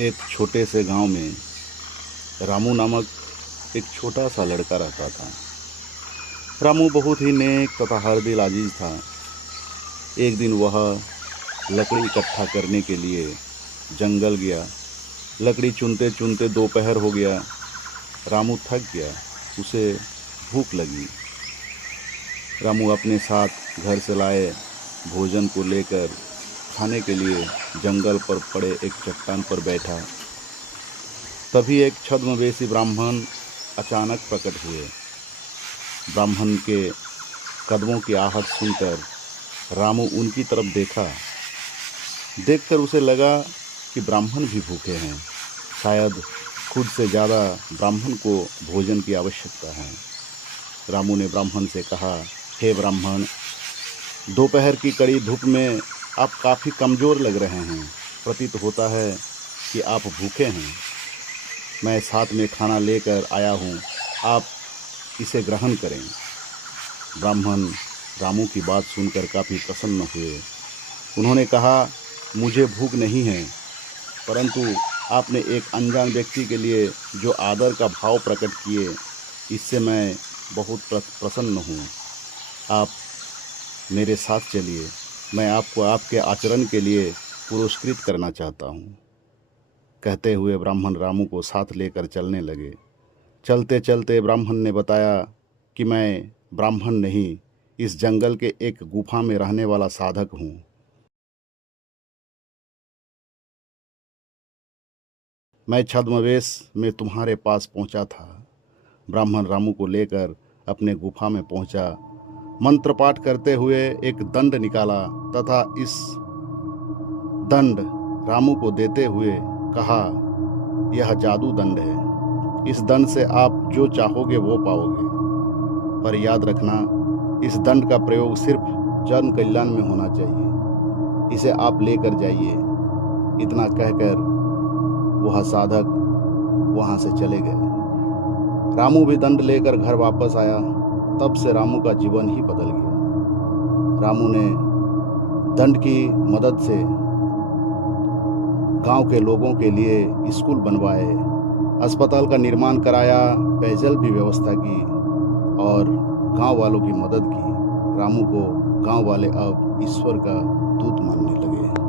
एक छोटे से गांव में रामू नामक एक छोटा सा लड़का रहता था। रामू बहुत ही नेक तथा हर दिल अजीज था। एक दिन वह लकड़ी इकट्ठा करने के लिए जंगल गया। लकड़ी चुनते चुनते दोपहर हो गया। रामू थक गया, उसे भूख लगी। रामू अपने साथ घर से लाए भोजन को लेकर खाने के लिए जंगल पर पड़े एक चट्टान पर बैठा। तभी एक छद्मवेशी ब्राह्मण अचानक प्रकट हुए। ब्राह्मण के कदमों की आहट सुनकर रामू उनकी तरफ देखा। देखकर उसे लगा कि ब्राह्मण भी भूखे हैं। शायद खुद से ज़्यादा ब्राह्मण को भोजन की आवश्यकता है। रामू ने ब्राह्मण से कहा, हे ब्राह्मण, दोपहर की कड़ी धूप में आप काफ़ी कमज़ोर लग रहे हैं। प्रतीत होता है कि आप भूखे हैं। मैं साथ में खाना लेकर आया हूँ, आप इसे ग्रहण करें। ब्राह्मण रामू की बात सुनकर काफ़ी प्रसन्न हुए। उन्होंने कहा, मुझे भूख नहीं है, परंतु आपने एक अनजान व्यक्ति के लिए जो आदर का भाव प्रकट किए, इससे मैं बहुत प्रसन्न हूँ। आप मेरे साथ चलिए, मैं आपको आपके आचरण के लिए पुरस्कृत करना चाहता हूँ। कहते हुए ब्राह्मण रामू को साथ लेकर चलने लगे। चलते चलते ब्राह्मण ने बताया कि मैं ब्राह्मण नहीं, इस जंगल के एक गुफा में रहने वाला साधक हूँ। मैं छद्मवेश में तुम्हारे पास पहुँचा था। ब्राह्मण रामू को लेकर अपने गुफा में पहुँचा। मंत्र पाठ करते हुए एक दंड निकाला तथा इस दंड रामू को देते हुए कहा, यह जादू दंड है। इस दंड से आप जो चाहोगे वो पाओगे, पर याद रखना, इस दंड का प्रयोग सिर्फ जन कल्याण में होना चाहिए। इसे आप लेकर जाइए। इतना कहकर वह साधक वहाँ से चले गए। रामू भी दंड लेकर घर वापस आया। तब से रामू का जीवन ही बदल गया। रामू ने दंड की मदद से गांव के लोगों के लिए स्कूल बनवाए, अस्पताल का निर्माण कराया, पेयजल की व्यवस्था की और गांव वालों की मदद की। रामू को गांव वाले अब ईश्वर का दूत मानने लगे।